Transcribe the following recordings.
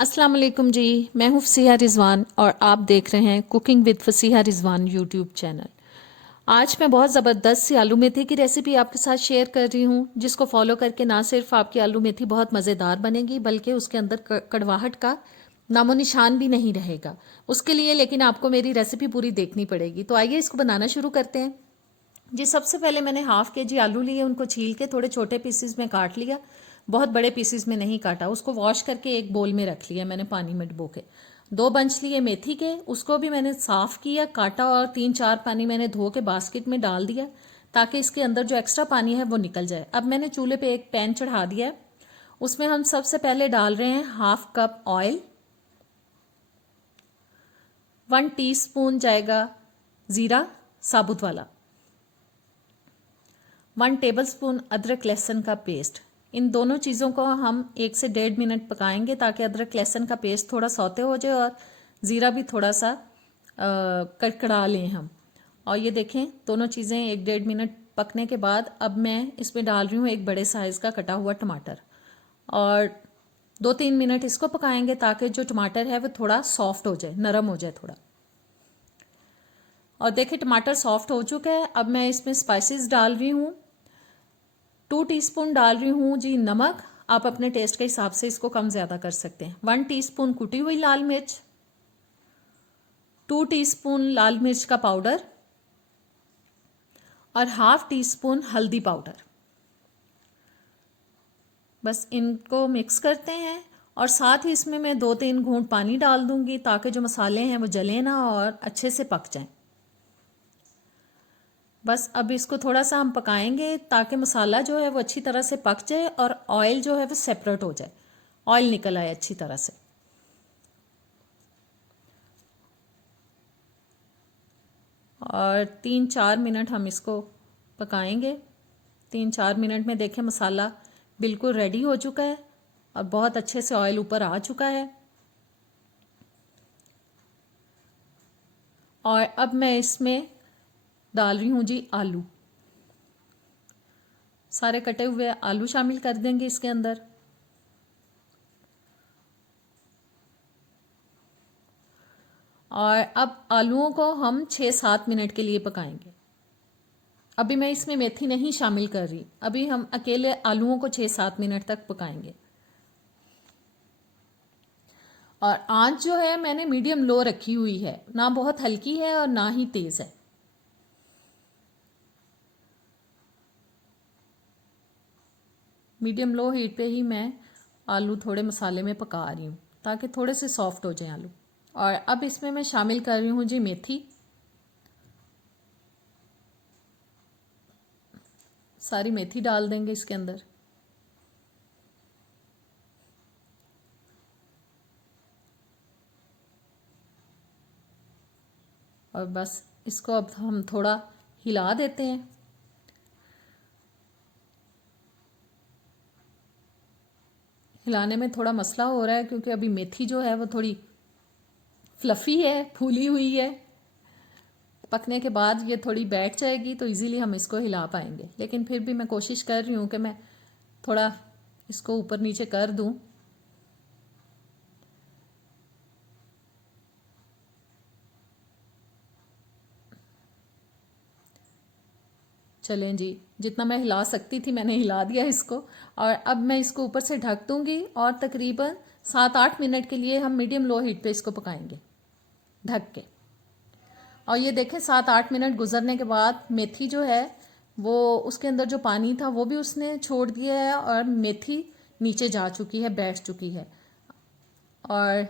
अस्सलाम वालेकुम जी। मैं हूँ फसीहा रिजवान और आप देख रहे हैं cooking with Fasiha Rizwan YouTube channel. आज मैं बहुत ज़बरदस्त सी आलू मेथी की रेसिपी आपके साथ शेयर कर रही हूँ, जिसको फॉलो करके ना सिर्फ आपकी आलू मेथी बहुत मज़ेदार बनेगी बल्कि उसके अंदर कड़वाहट का नामो निशान भी नहीं रहेगा। उसके लिए लेकिन आपको मेरी रेसिपी पूरी देखनी पड़ेगी। तो आइए इसको बनाना शुरू करते हैं जी। सबसे पहले मैंने हाफ के जी आलू लिए, उनको छील के थोड़े छोटे पीसेस में काट लिया। बहुत बड़े पीसेस में नहीं काटा। उसको वॉश करके एक बोल में रख लिया मैंने पानी में डुबो के। 2 बंच लिए मेथी के, उसको भी मैंने साफ किया, काटा और 3-4 पानी मैंने धो के बास्केट में डाल दिया ताकि इसके अंदर जो एक्स्ट्रा पानी है वो निकल जाए। अब मैंने चूल्हे पे एक पैन चढ़ा दिया है। उसमें हम सबसे पहले डाल रहे हैं 1/2 कप ऑयल। 1 टीस्पून जाएगा ज़ीरा साबुत वाला। 1 टेबलस्पून अदरक लहसुन का पेस्ट। इन दोनों चीज़ों को हम 1 से 1.5 मिनट पकाएंगे ताकि अदरक लहसुन का पेस्ट थोड़ा सौते हो जाए और ज़ीरा भी थोड़ा सा कड़कड़ा लें हम। और ये देखें, दोनों चीज़ें 1-1.5 मिनट पकने के बाद अब मैं इसमें डाल रही हूँ एक बड़े साइज़ का कटा हुआ टमाटर और 2-3 मिनट इसको पकाएंगे ताकि जो टमाटर है वो थोड़ा सॉफ्ट हो जाए, नरम हो जाए थोड़ा। और देखिए टमाटर सॉफ्ट हो चुका है। अब मैं इसमें स्पाइसेस डाल रही हूँ। 2 टीस्पून डाल रही हूँ जी नमक। आप अपने टेस्ट के हिसाब से इसको कम ज़्यादा कर सकते हैं। 1 टीस्पून कुटी हुई लाल मिर्च। 2 टीस्पून लाल मिर्च का पाउडर और 1/2 टीस्पून हल्दी पाउडर। बस इनको मिक्स करते हैं और साथ ही इसमें मैं 2-3 घूंट पानी डाल दूंगी ताकि जो मसाले हैं वो जले ना और अच्छे से पक जाएं। बस अब इसको थोड़ा सा हम पकाएंगे ताकि मसाला जो है वो अच्छी तरह से पक जाए और ऑयल जो है वो सेपरेट हो जाए, ऑयल निकल आए अच्छी तरह से। और 3-4 मिनट हम इसको पकाएंगे। 3-4 मिनट में देखें मसाला बिल्कुल रेडी हो चुका है और बहुत अच्छे से ऑयल ऊपर आ चुका है। और अब मैं इसमें डाल रही हूँ जी आलू। सारे कटे हुए आलू शामिल कर देंगे इसके अंदर। और अब आलूओं को हम 6-7 मिनट के लिए पकाएंगे। अभी मैं इसमें मेथी नहीं शामिल कर रही, अभी हम अकेले आलूओं को 6-7 मिनट तक पकाएंगे। और आंच जो है मैंने मीडियम लो रखी हुई है, ना बहुत हल्की है और ना ही तेज है। मीडियम लो हीट पे ही मैं आलू थोड़े मसाले में पका रही हूँ ताकि थोड़े से सॉफ्ट हो जाए आलू। और अब इसमें मैं शामिल कर रही हूँ जी मेथी। सारी मेथी डाल देंगे इसके अंदर। और बस इसको अब हम थोड़ा हिला देते हैं। हिलाने में थोड़ा मसला हो रहा है क्योंकि अभी मेथी जो है वो थोड़ी फ्लफ़ी है, फूली हुई है। पकने के बाद ये थोड़ी बैठ जाएगी तो इजीली हम इसको हिला पाएंगे, लेकिन फिर भी मैं कोशिश कर रही हूँ कि मैं थोड़ा इसको ऊपर नीचे कर दूँ। चलें जी, जितना मैं हिला सकती थी मैंने हिला दिया इसको। और अब मैं इसको ऊपर से ढक दूँगी और तकरीबन 7-8 मिनट के लिए हम मीडियम लो हीट पे इसको पकाएंगे ढक के। और ये देखें 7-8 मिनट गुजरने के बाद मेथी जो है वो उसके अंदर जो पानी था वो भी उसने छोड़ दिया है और मेथी नीचे जा चुकी है, बैठ चुकी है। और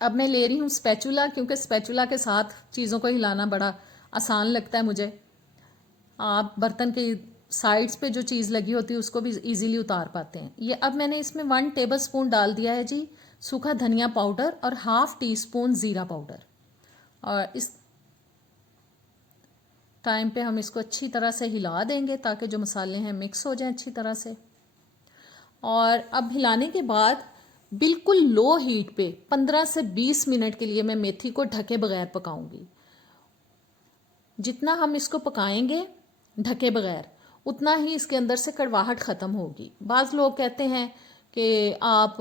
अब मैं ले रही हूँ स्पैचुला, क्योंकि स्पैचुला के साथ चीज़ों को हिलाना बड़ा आसान लगता है मुझे। आप बर्तन के साइड्स पे जो चीज़ लगी होती है उसको भी इजीली उतार पाते हैं। ये अब मैंने इसमें 1 टेबलस्पून डाल दिया है जी सूखा धनिया पाउडर और 1/2 टीस्पून ज़ीरा पाउडर। और इस टाइम पे हम इसको अच्छी तरह से हिला देंगे ताकि जो मसाले हैं मिक्स हो जाएं अच्छी तरह से। और अब हिलाने के बाद बिल्कुल लो हीट पे 15 से 20 मिनट के लिए मैं मेथी को ढके बगैर पकाऊंगी। जितना हम इसको पकाएंगे ढके बगैर उतना ही इसके अंदर से कड़वाहट ख़त्म होगी। बाज़ लोग कहते हैं कि आप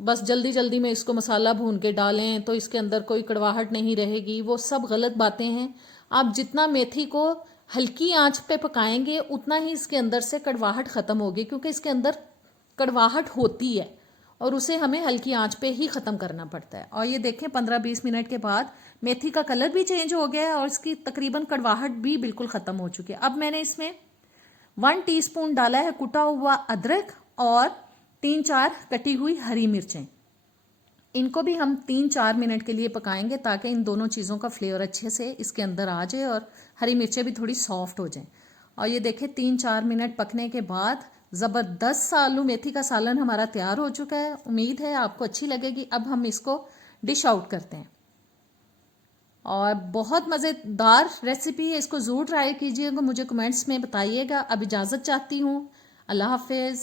बस जल्दी जल्दी में इसको मसाला भून के डालें तो इसके अंदर कोई कड़वाहट नहीं रहेगी, वो सब गलत बातें हैं। आप जितना मेथी को हल्की आंच पे पकाएंगे उतना ही इसके अंदर से कड़वाहट ख़त्म होगी, क्योंकि इसके अंदर कड़वाहट होती है और उसे हमें हल्की आंच पे ही ख़त्म करना पड़ता है। और ये देखें 15-20 मिनट के बाद मेथी का कलर भी चेंज हो गया है और इसकी तकरीबन कड़वाहट भी बिल्कुल ख़त्म हो चुकी है। अब मैंने इसमें 1 टीस्पून डाला है कुटा हुआ अदरक और 3-4 कटी हुई हरी मिर्चें। इनको भी हम 3-4 मिनट के लिए पकाएंगे ताकि इन दोनों चीज़ों का फ्लेवर अच्छे से इसके अंदर आ जाए और हरी मिर्चें भी थोड़ी सॉफ्ट हो जाएं। और ये देखें 3-4 मिनट पकने के बाद ज़बरदस्त सा आलू मेथी का सालन हमारा तैयार हो चुका है। उम्मीद है आपको अच्छी लगेगी। अब हम इसको डिश आउट करते हैं और बहुत मज़ेदार रेसिपी है, इसको ज़रूर ट्राई कीजिएगा, मुझे कमेंट्स में बताइएगा। अब इजाज़त चाहती हूँ, अल्लाह हाफिज़।